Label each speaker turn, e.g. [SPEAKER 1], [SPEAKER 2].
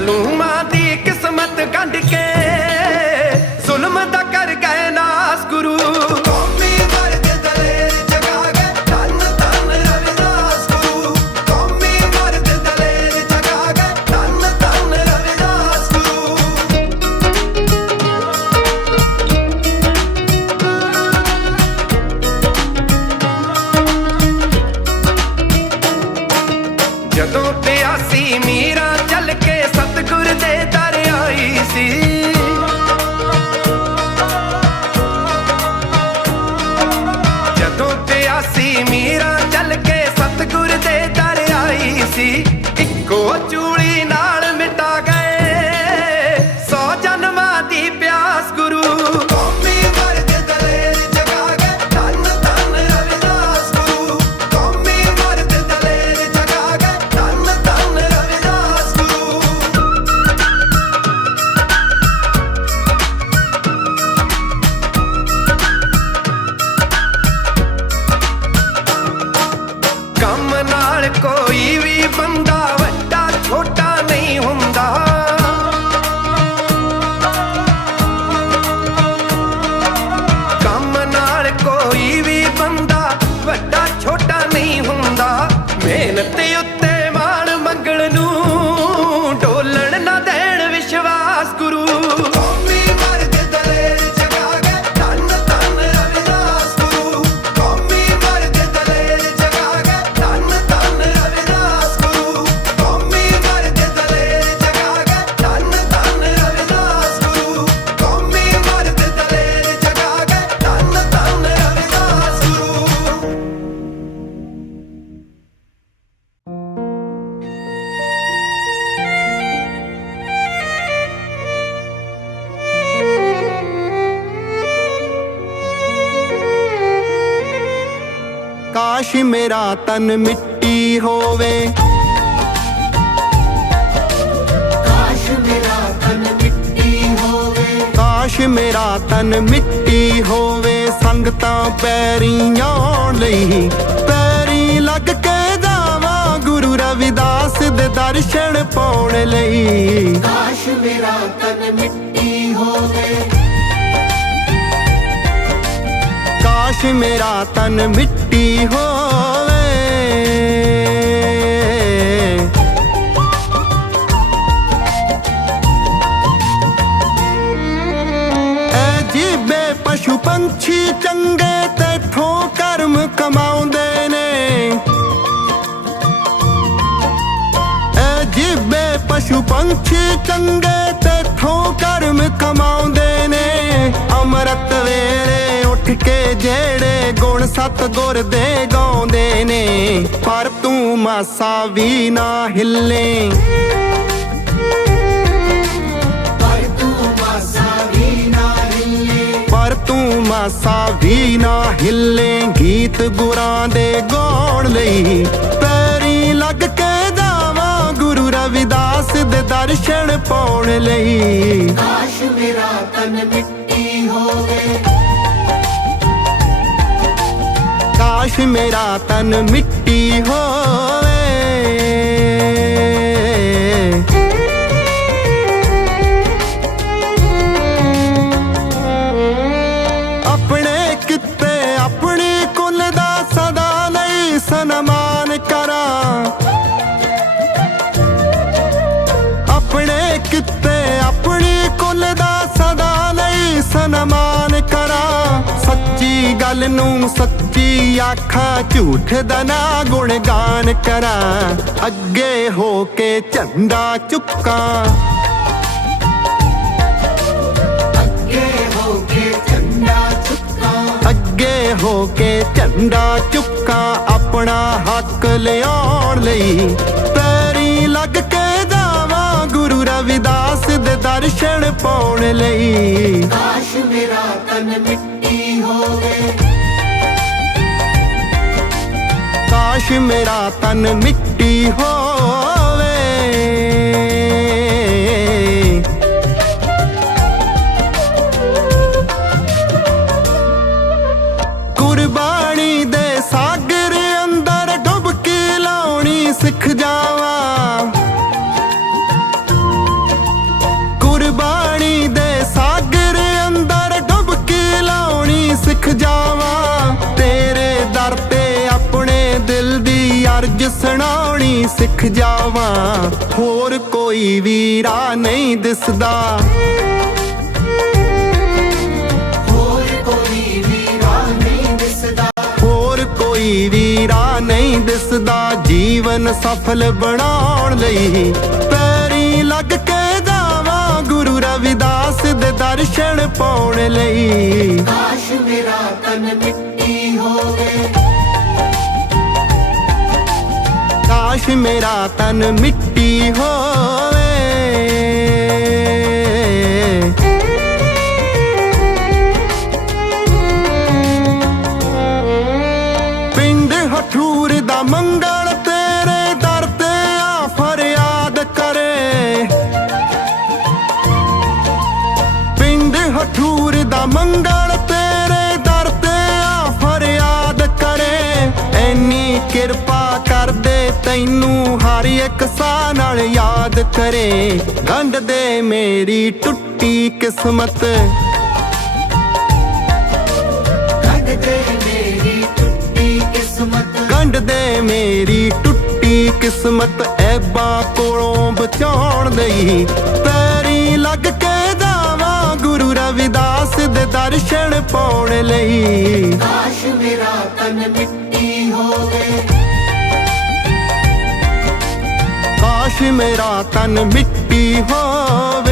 [SPEAKER 1] de luz. ਕੋਈ ਵੀ ਬੰਦਾ ਵੱਡਾ ਛੋਟਾ
[SPEAKER 2] ਕਾਸ਼ ਮੇਰਾ ਤਨ ਮਿੱਟੀ ਹੋਵੇ।
[SPEAKER 3] ਕਾਸ਼ ਮੇਰਾ ਤਨ ਮਿੱਟੀ ਹੋਵੇ।
[SPEAKER 2] ਸੰਗਤਾਂ ਪੈਰੀਆਂ ਲਈ ਪੈਰੀ ਲੱਗ ਕੇ ਜਾਵਾਂ ਗੁਰੂ ਰਵਿਦਾਸ ਦੇ ਦਰਸ਼ਨ ਪਾਉਣ ਲਈ।
[SPEAKER 3] ਕਾਸ਼ ਮੇਰਾ ਤਨ ਮਿੱਟੀ ਹੋਵੇ।
[SPEAKER 2] ਇਸ ਮੇਰਾ ਤਨ ਮਿੱਟੀ ਹੋਵੇ। ਐ ਜੀਬੇ ਪਸ਼ੂ ਪੰਛੀ ਚੰਗੇ ਤੇ ਠੋ ਕਰਮ ਕਮਾਉਂਦੇ ਨੇ। ਐ ਜੀਬੇ ਪਸ਼ੂ ਪੰਛੀ ਚੰਗੇ ਜਿਹੜੇ ਗੁਣ ਸਤ ਗੁਰ ਦੇ ਗਾਉਂਦੇ ਨੇ ਪਰ ਤੂੰ ਮਾਸਾ ਵੀ ਨਾ ਹਿੱਲੇ।
[SPEAKER 3] ਪਰ ਤੂੰ ਮਾਸਾ ਵੀ ਨਾ ਹਿੱਲੇ।
[SPEAKER 2] ਗੀਤ ਗੁਰਾਂ ਦੇ ਗਾਉਣ ਲਈ ਪੈਰੀ ਲੱਗ ਕੇ ਜਾਵਾਂ ਗੁਰੂ ਰਵਿਦਾਸ ਦੇ ਦਰਸ਼ਨ ਪਾਉਣ ਲਈ।
[SPEAKER 3] ਕਾਸ਼ ਮੇਰਾ ਤਨ ਮਿੱਟ
[SPEAKER 2] ਮੇਰਾ ਤਨ ਮਿੱਟੀ ਹੋ ਸੱਚੀ ਗੱਲ ਨੂੰ ਸੱਚੀ ਆਖਾਂ, ਝੂਠ ਦਾ ਨਾ ਗੁਣ ਗਾਨ ਕਰਾਂ ਅੱਗੇ ਹੋ ਕੇ ਝੰਡਾ ਚੁੱਕਾਂ।
[SPEAKER 3] ਅੱਗੇ ਹੋ ਕੇ ਝੰਡਾ ਚੁੱਕਾਂ,
[SPEAKER 2] ਆਪਣਾ ਹੱਕ ਲਿਆਉਣ ਲਈ। ਪੈਰੀ ਲੱਗ ਕੇ ਜਾਵਾਂ ਗੁਰੂ ਰਵਿਦਾਸ ਦੇ ਦਰਸ਼ਨ ਪਾਉਣ ਲਈ।
[SPEAKER 3] ਕਾਸ਼ ਮੇਰਾ ਤਨ ਮਿੱਟ ਹੋਵੇ।
[SPEAKER 2] ਕਾਸ਼ ਮੇਰਾ ਤਨ ਮਿੱਟੀ ਹੋ। ਸੁਣਾਉਣੀ ਸਿੱਖ ਜਾਵਾਂ ਹੋਰ ਕੋਈ ਵੀ ਰਾਹ ਨਹੀਂ ਦਿਸਦਾ।
[SPEAKER 3] ਹੋਰ ਕੋਈ ਵੀ ਰਾਹ ਨਹੀਂ ਦਿਸਦਾ।
[SPEAKER 2] ਹੋਰ ਕੋਈ ਵੀ ਰਾਹ ਨਹੀਂ ਦਿਸਦਾ ਜੀਵਨ ਸਫਲ ਬਣਾਉਣ ਲਈ। ਪੈਰੀ ਲੱਗ ਕੇ ਜਾਵਾਂ ਗੁਰੂ ਰਵਿਦਾਸ ਦੇ ਦਰਸ਼ਨ ਪਾਉਣ ਲਈ।
[SPEAKER 3] ਕਾਸ਼ ਮੇਰਾ ਤਨ ਮਿੱਟੀ
[SPEAKER 2] ਕਾਸ਼ ਮੇਰਾ ਤਨ ਮਿੱਟੀ ਹੋਵੇ ਕਿਰਪਾ ਕਰਦੇ ਤੈਨੂੰ ਹਰ ਇੱਕ ਸਾਹ ਨਾਲ ਯਾਦ ਕਰੇ। ਗੰਢ ਦੇ ਮੇਰੀ ਟੁੱਟੀ ਕਿਸਮਤ।
[SPEAKER 3] ਕੱਢ ਦੇ ਮੇਰੀ ਟੁੱਟੀ ਕਿਸਮਤ।
[SPEAKER 2] ਗੰਢ ਦੇ ਮੇਰੀ ਟੁੱਟੀ ਕਿਸਮਤ ਐਬਾਂ ਕੋਲੋਂ ਬਚਾਉਣ ਲਈ ਪੈਰੀ ਲੱਗ ਕੇ ਜਾਵਾਂ ਗੁਰੂ ਰਵਿਦਾਸ ਦੇ ਦਰਸ਼ਨ ਪਾਉਣ ਲਈ।
[SPEAKER 3] ਕਾਸ਼ ਮੇਰਾ ਤਨ ਮਿੱਟੀ
[SPEAKER 2] ਮੇਰਾ ਤਨ ਮਿੱਟੀ ਹੋਵੇ।